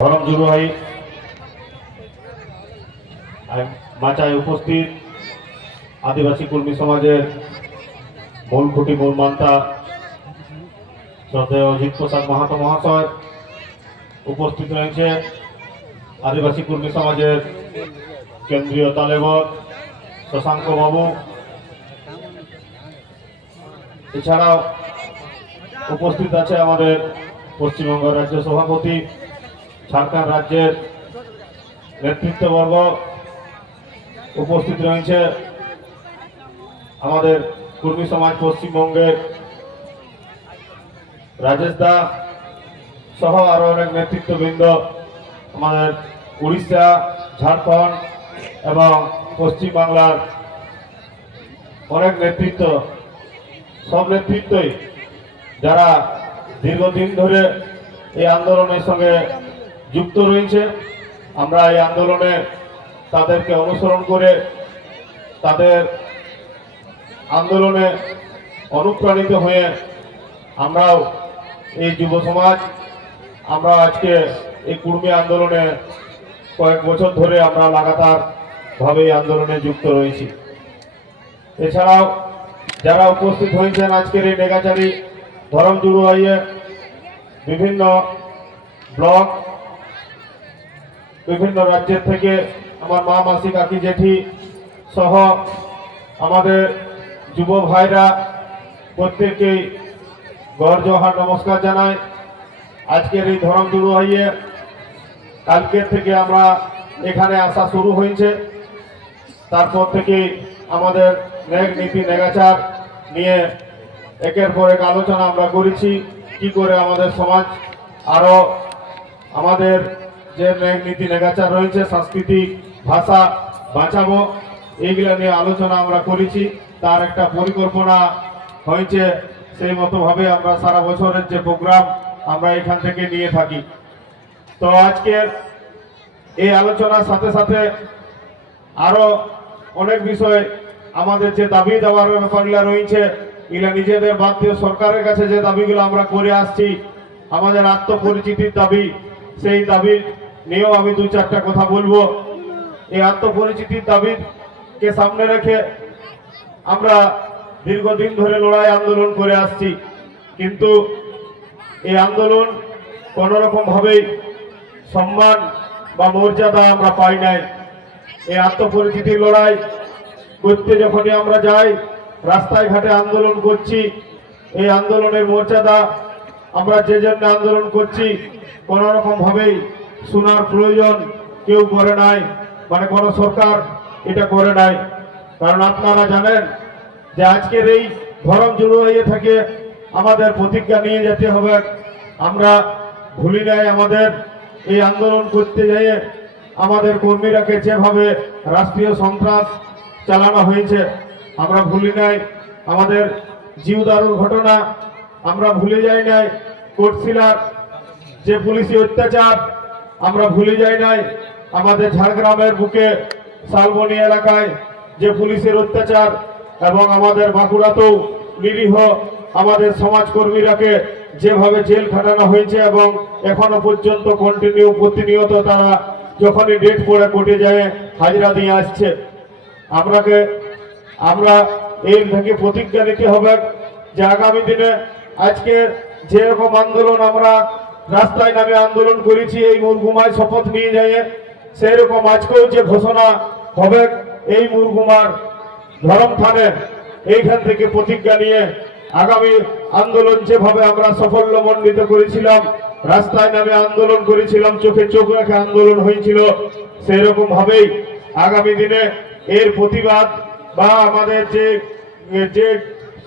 ধরম জুরুহাই মাচায় উপস্থিত আদিবাসী কর্মী সমাজের মূল খুঁটি মূল মান্তা শ্রদ্ধেয় অজিত প্রসাদ মাহাতো মহাশয় উপস্থিত রয়েছে। আদিবাসী কর্মী সমাজের কেন্দ্রীয় তালেবর শশাঙ্ক বাবু, এছাড়াও উপস্থিত আছে আমাদের পশ্চিমবঙ্গ রাজ্য সভাপতি, ঝাড়খণ্ড রাজ্যের নেতৃত্ববর্গ, উপস্থিত রয়েছে আমাদের কর্মী সমাজ পশ্চিমবঙ্গের রাজেশ দা সহ আরো অনেক নেতৃত্ববৃন্দ, আমাদের উড়িষ্যা, ঝাড়খণ্ড এবং পশ্চিমবাংলার অনেক নেতৃত্ব, সব নেতৃত্বই যারা দীর্ঘদিন ধরে এই আন্দোলনের সঙ্গে যুক্ত রয়েছে। আমরা এই আন্দোলনে তাদেরকে অনুসরণ করে তাদের আন্দোলনে অনুপ্রাণিত হয়ে আমরাও এই যুব সমাজ আমরা আজকে এই কুর্মী আন্দোলনে কয়েক বছর ধরে আমরা লাগাতার ভাবে এই আন্দোলনে যুক্ত রয়েছি। এছাড়াও যারা উপস্থিত হয়েছেন আজকের এই নেগাচারী ধরম জুরুহাইয়ে বিভিন্ন ব্লক, বিভিন্ন রাজ্যের থেকে আমার মা মাসি কাকি জেঠি সহ আমাদের যুব ভাইরা প্রত্যেককেই গড় জোহার নমস্কার জানাই। আজকের এই ধরম জুরুহাইয়ে কালকের থেকে আমরা এখানে আসা শুরু হয়েছে, তারপর থেকেই আমাদের নীতি নেগাচার নিয়ে একের পর এক আলোচনা আমরা করেছি, কি করে আমাদের সমাজ আরো আমাদের যে নীতি নেগাচার রয়েছে সাংস্কৃতিক ভাষা বাঁচাবো, এইগুলা নিয়ে আলোচনা আমরা করেছি। তার একটা পরিকল্পনা হয়েছে, সেই মতো ভাবে আমরা সারা বছরের যে প্রোগ্রাম আমরা এখান থেকে নিয়ে থাকি। তো আজকের এই আলোচনার সাথে সাথে আরো অনেক বিষয় আমাদের যে দাবি দেওয়ার ব্যাপারগুলো রয়েছে, এগুলা নিজেদের বাদ দিয়ে সরকারের কাছে যে দাবিগুলো আমরা করে আসছি, আমাদের আত্মপরিচিতির দাবি, সেই দাবি নিয়েও আমি দু চারটা কথা বলবো। এই আত্মপরিচিতির দাবিকে সামনে রেখে আমরা দীর্ঘদিন ধরে লড়াই আন্দোলন করে আসছি, কিন্তু এই আন্দোলন কোন রকম ভাবেই সম্মান বা মর্যাদা আমরা পাই নাই। এই আত্মপরিচিতির লড়াই করতে যখনই আমরা যাই, রাস্তায় ঘাটে আন্দোলন করছি, এই আন্দোলনের মর্যাদা আমরা যে জন্য আন্দোলন করছি কোন রকম ভাবেই শোনার প্রয়োজন কেউ করে নাই, মানে কোন সরকার এটা করে নাই। কারণ আপনারা জানেন যে আজকের এই ধরম জুরুহাইয়ে থেকে আমাদের প্রতিজ্ঞা নিয়ে যেতে হবে। আমরা ভুলি নাই আমাদের এই আন্দোলন করতে যেয়ে আমাদের কর্মীরাকে যেভাবে রাষ্ট্রীয় সন্ত্রাস চালানো হয়েছে, আমরা ভুলি নাই আমাদের জিউদারুর ঘটনা, আমরা ভুলে যাই নাই কোটশিলার যে পুলিশি অত্যাচার, আমরা ভুলে যাই নাই আমাদের ঝাড়গ্রামের বুকে শালবনী এলাকায় যে পুলিশের অত্যাচার, এবং আমাদের বাঁকুড়াতেও নিরীহ আমাদের সমাজকর্মীরাকে যেভাবে জেল খাটানো হয়েছে, এবং এখনো পর্যন্ত কন্টিনিউ প্রতিনিয়ত তারা যখনই ডেট পড়ে কোর্টে যায় হাজিরা দিয়ে আসছে। আমরা এর থেকে প্রতিজ্ঞা নিতে হবে যে আগামী দিনে আজকে যেরকম আন্দোলন আমরা রাস্তায় নামে আন্দোলন করেছি এই মুরগুমায় শপথ নিয়ে যায়, সেই রকম আজকেও যে ঘোষণা হবে এই মুরগুমার ধরম থানে, এইখান থেকে প্রতিজ্ঞা নিয়ে আগামী আন্দোলন যেভাবে আমরা সাফল্যমণ্ডিত করেছিলাম, রাস্তায় নামে আন্দোলন করেছিলাম, চোখে চোখ রেখে আন্দোলন হয়েছিল, সেই রকম ভাবেই আগামী দিনে এর প্রতিবাদ বা আমাদের যে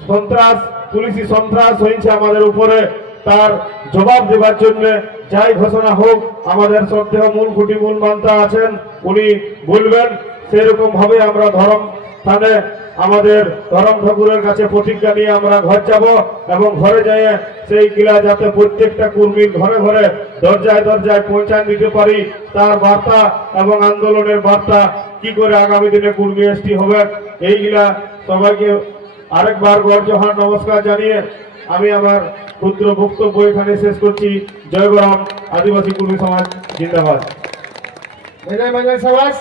সন্ত্রাস, পুলিশি সন্ত্রাস হয়েছে আমাদের উপরে, তার জবাব দেবার জন্য যাই ঘোষণা হোক আমাদের শ্রদ্ধেয় মূল খুঁটি মূল মান্তা আছেন, উনি বলবেন। সেরকম ভাবে আমরা ধরম থানে আমাদের ধরম ঠাকুরের কাছে প্রতিজ্ঞা নিয়ে আমরা ঘর যাব, এবং ঘরে যেয়ে সেই কিলা যাতে প্রত্যেকটা কর্মীর ঘরে ঘরে দরজায় দরজায় পৌঁছায় দিতে পারি, তার বার্তা এবং আন্দোলনের বার্তা কি করে আগামী দিনে কর্মী এসটি হবে, এইগুলা সবাইকে আরেকবার গড় জোহার নমস্কার জানিয়ে আমি আমার ক্ষুদ্র বক্তব্য এখানে শেষ করছি। জয় গরাম, আদিবাসী কুর্মী সমাজ জিন্দাবাদ। মেজর মেজর সাবাস।